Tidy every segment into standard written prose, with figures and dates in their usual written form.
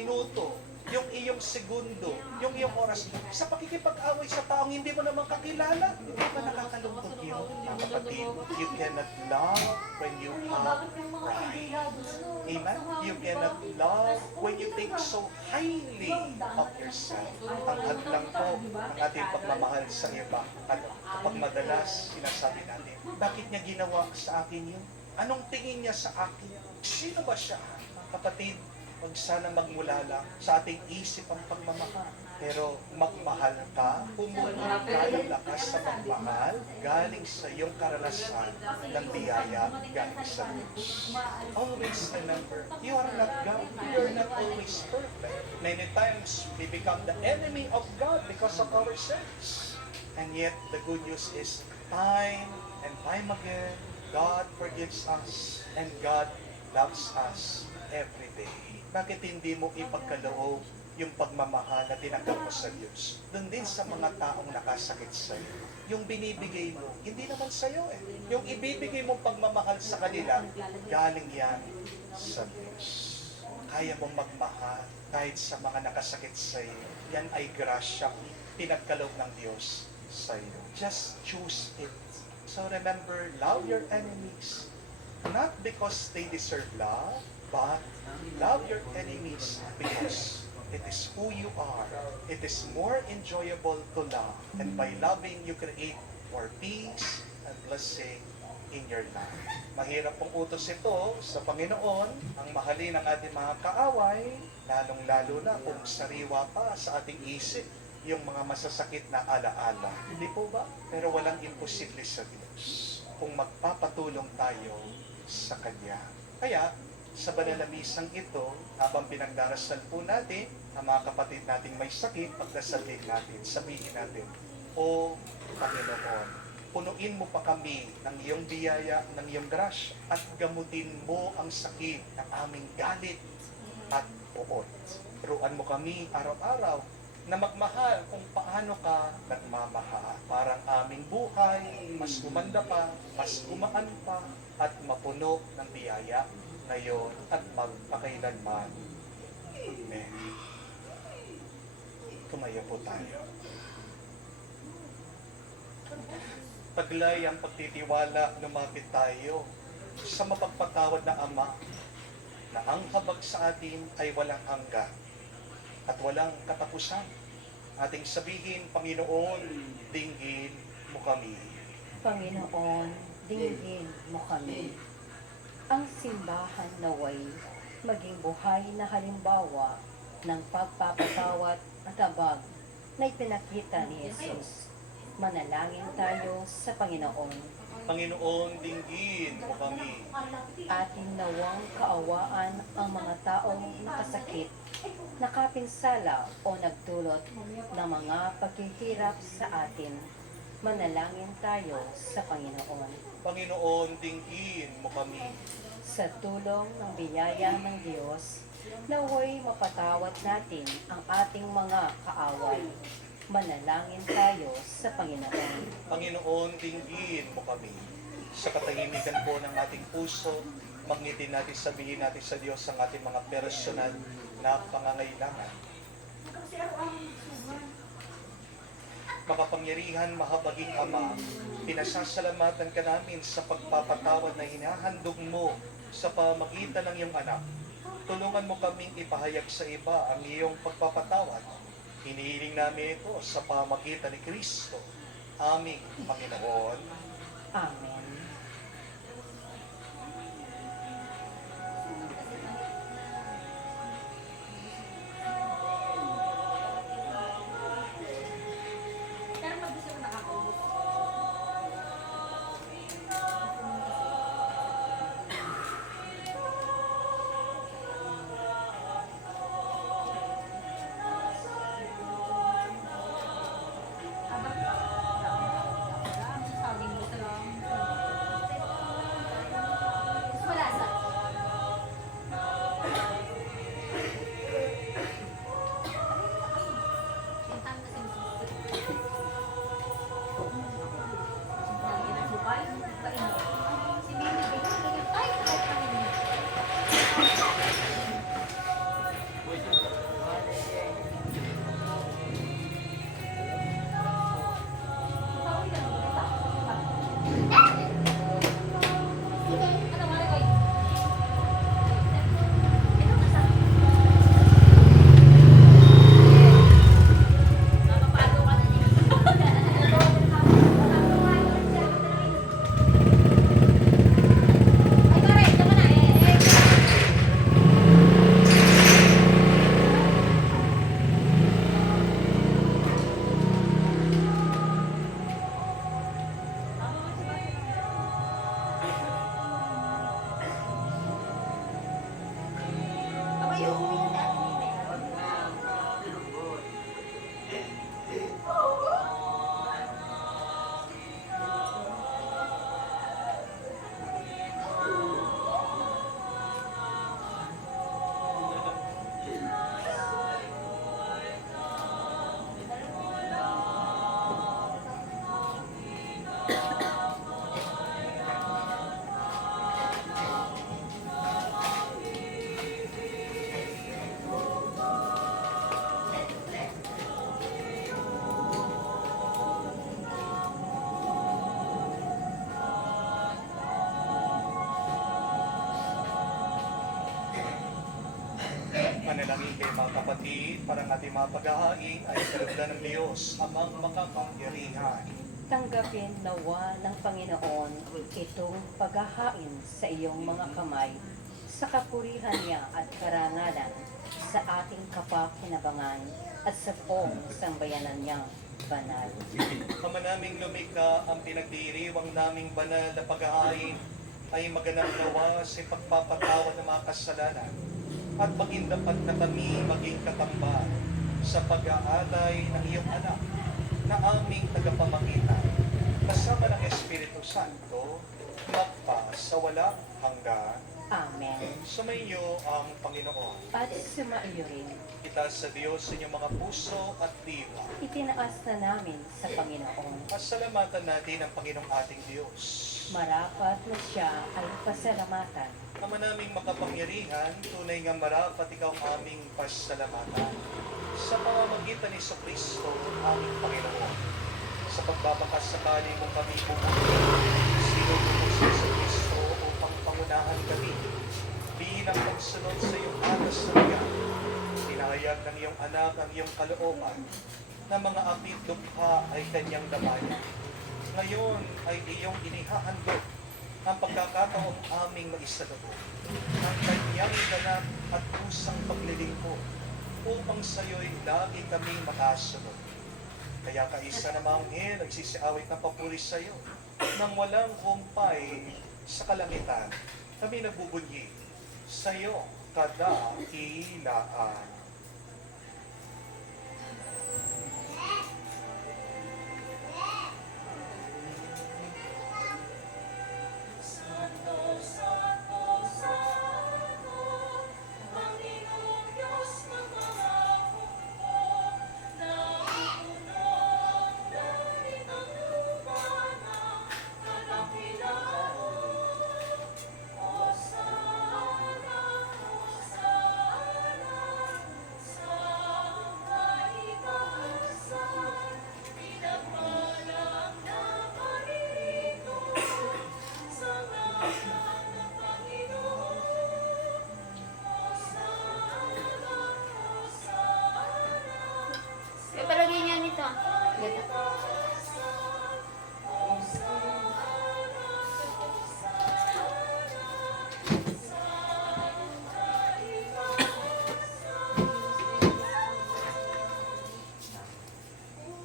minuto, yung iyong segundo, yung iyong oras sa pakikipag-away sa taong hindi mo naman kakilala. Hindi ba nakakalungkot yun, mga kapatid? You cannot love when you have pride. Amen? You cannot love when you think so highly of yourself. Ang hadlang po ng ating pagmamahal sa iba. Ano? Kapag madalas sinasabi natin, bakit niya ginawa sa akin yun? Anong tingin niya sa akin? Sino ba siya? Kapatid, huwag sana magmula lang sa ating isip ang pagmamahal. Pero magmahal ka, pumunod ka ng lakas sa pagmamahal, galing sa iyong karanasan ng biyaya, galing sa Diyos. Always remember, you are not God. You are not always perfect. Many times, we become the enemy of God because of our sins. And yet, the good news is, time and time again, God forgives us and God loves us every day. Bakit hindi mo ipagkaloob yung pagmamahal na tinanggap mo sa Diyos? Doon din sa mga taong nakasakit sa iyo. Yung binibigay mo, hindi naman sa iyo eh. Yung ibibigay mong pagmamahal sa kanila, galing yan sa Diyos. Kaya mong magmahal kahit sa mga nakasakit sa iyo. Yan ay grasya, pinagkaloob ng Diyos sa iyo. Just choose it. So remember, love your enemies. Not because they deserve love, but love your enemies because it is who you are. It is more enjoyable to love. And by loving, you create more peace and blessing in your life. Mahirap pong utos ito sa Panginoon, ang mahalin ng ating mga kaaway, lalong-lalo na kung sariwa pa sa ating isip yung mga masasakit na alaala. Hindi po ba? Pero walang imposible sa Diyos kung magpapatulong tayo sa Kanya. Kaya, sa banal na misang ito, habang pinagdarasal po natin, ang mga kapatid nating may sakit, pagdasalin natin, sabihin natin, O Panginoon, punuin mo pa kami ng iyong biyaya, ng iyong grasya, at gamutin mo ang sakit ng aming galit at puot. Turuan mo kami araw-araw na magmahal kung paano ka nagmamahal. Parang aming buhay, mas gumanda pa, mas gumaan pa, at mapuno ng biyaya ngayon at magpakailanman. Amen. Tumayo po tayo. Taglay ang pagtitiwala, lumapit tayo sa mapagpatawad na Ama na ang habag sa atin ay walang hanggan at walang katapusan. Ating sabihin, Panginoon, dinggin mo kami. Panginoon, dinggin mo kami. Ang simbahan naway maging buhay na halimbawa ng pagpapatawad at abag na ipinakita ni Jesus. Manalangin tayo sa Panginoon. Panginoon, dinggin mo kami. Atin nawang kaawaan ang mga taong nakasakit, nakapinsala o nagdulot ng mga paghihirap sa atin. Manalangin tayo sa Panginoon. Panginoon, dinggin mo kami. Sa tulong ng biyaya ng Diyos, naway mapatawad natin ang ating mga kaaway. Manalangin tayo sa Panginoon. Panginoon, dinggin mo kami. Sa katahimikan po ng ating puso, magnitin natin, sabihin natin sa Diyos ang ating mga personal na pangangailangan. Makapangyarihan, mahabaging Ama, pinasasalamatan ka namin sa pagpapatawad na hinahandog mo sa pamagitan ng iyong anak. Tulungan mo kaming ipahayag sa iba ang iyong pagpapatawad. Hinihiling namin ito sa pamagitan ni Kristo, aming Panginoon. Amen. Manalangin kayo mga kapatid, para ang ating mga paghahain ay kalugdan ng Diyos, amang makapangyarihan. Tanggapin nawa ng Panginoon itong paghahain sa iyong mga kamay sa kapurihan niya at karangalan sa ating kapakinabangan at sa buong sambayanan niyang banal. Ama naming lumikha, ang pinagdiriwang naming banal na paghahain ay maganap nawa sa pagpapatawad ng mga kasalanan at maging dapat na kami maging katambal sa pag-aalay ng iyong anak na aming tagapamagitan kasama ng Espiritu Santo magpa sa walang hanggan. Amen. Sumainyo ang Panginoon. At sumaiyo rin, Itaas sa Diyos sa inyong mga puso at diwa. itinaas na namin sa Panginoon. Pasalamatan natin ang Panginoong ating Diyos. Marapat na siya ay pasalamatan. Ama naming makapangyarihan, tunay nga marapat ikaw ang aming pasalamatan. Sa pamamagitan ni Kristo, aming Panginoon. Sa pagbabakas sakali mong kami pumunta, sinubukos ni Kristo upang pangunahan kami. Bilang pagsunod sa iyong atas na bigyan, pinahayag ng iyong anak ang iyong kalooban na mga apit dukha ay kanyang damayan. Ngayon ay iyong inihahandog ang pagkakataong aming maisalubong, ang kanyang ganap at pusang paglilingkod upang sa iyo'y lagi kaming makasunod. Kaya kaisa na mga anghel nagsisiawit ng papuri sa iyo, nang walang humpay sa kalangitan, kami nagbubunyi sa iyo kadakilaan. Palagay niya nito. Ganito.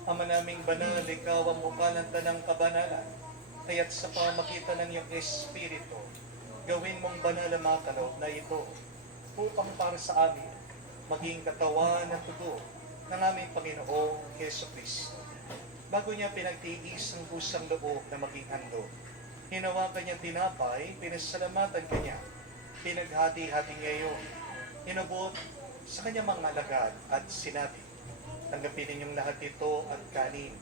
Ama naming banal, ikaw ang mukha ng tanang kabanalan, kaya't sa pamagitan ng iyong Espiritu, gawin mong banal ang mga kaloob na ito, upang para sa amin, maging katawan at tugo ng aming Panginoong Heso Kristo. Bago niya pinagtiis ang pusang loob na maging handog, hinawakan niya tinapay, pinasalamatan kanya, pinaghati-hati niya iyon, inabot sa kanyang mga alagad at sinabi, tanggapin ninyong lahat ito at kanin.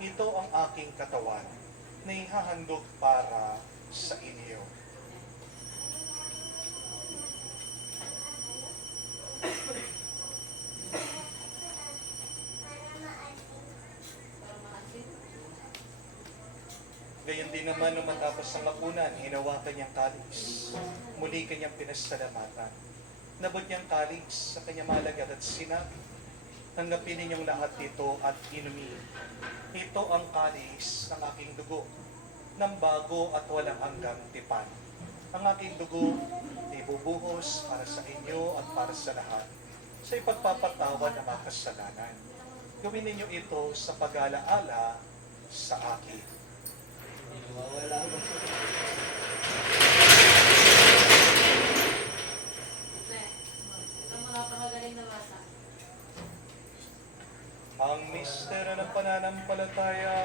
Ito ang aking katawan na ihahandog para sa inyo. Gayon din naman nung matapos ang hapunan, hinawakan niyang kalis. Muli kanyang pinasalamatan. Nabot niyang kalis sa kanyang malagad at sinabi, tanggapin ninyong lahat ito at inumin. Ito ang kalis ng aking dugo, ng bago at walang hanggang tipan. Ang aking dugo ay bubuhos para sa inyo at para sa lahat, sa ipagpapatawad ng mga kasalanan. Gawin ninyo ito sa pag-alaala sa akin. Ang mistero ng pananampalataya.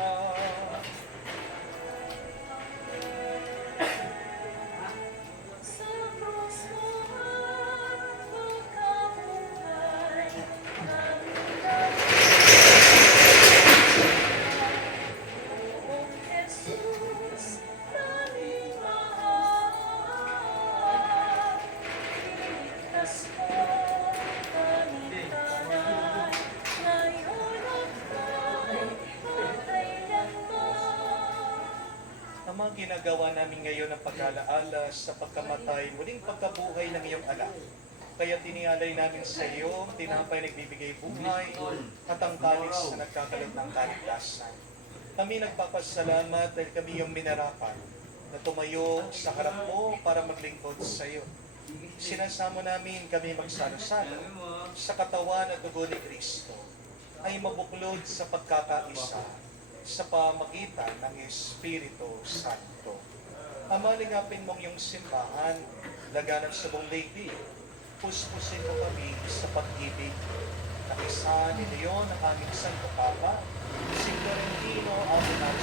Ang mga ginagawa namin ngayon ng pag-alaala sa pagkamatay, muling pagkabuhay ng iyong anak, Kaya tinialay namin sa iyo, tinapay nagbibigay buhay, at ang kalis na nagkakalot ng kaligtasan. Kami nagpapasalamat dahil kami yung minarapan na tumayo sa harap mo para maglingkod sa iyo. Sinasamo namin kami magsalo-salo sa katawan at dugo ni Kristo ay mabuklod sa pagkakaisa sa pamagitan ng Espiritu Santo. Ama, ligapin mong iyong simbahan, laganap sa buong daigdig. Puspusin mo kami sa pag-ibig. Nakisa ni Leon ang aming Santo Papa, si Florentino Avenal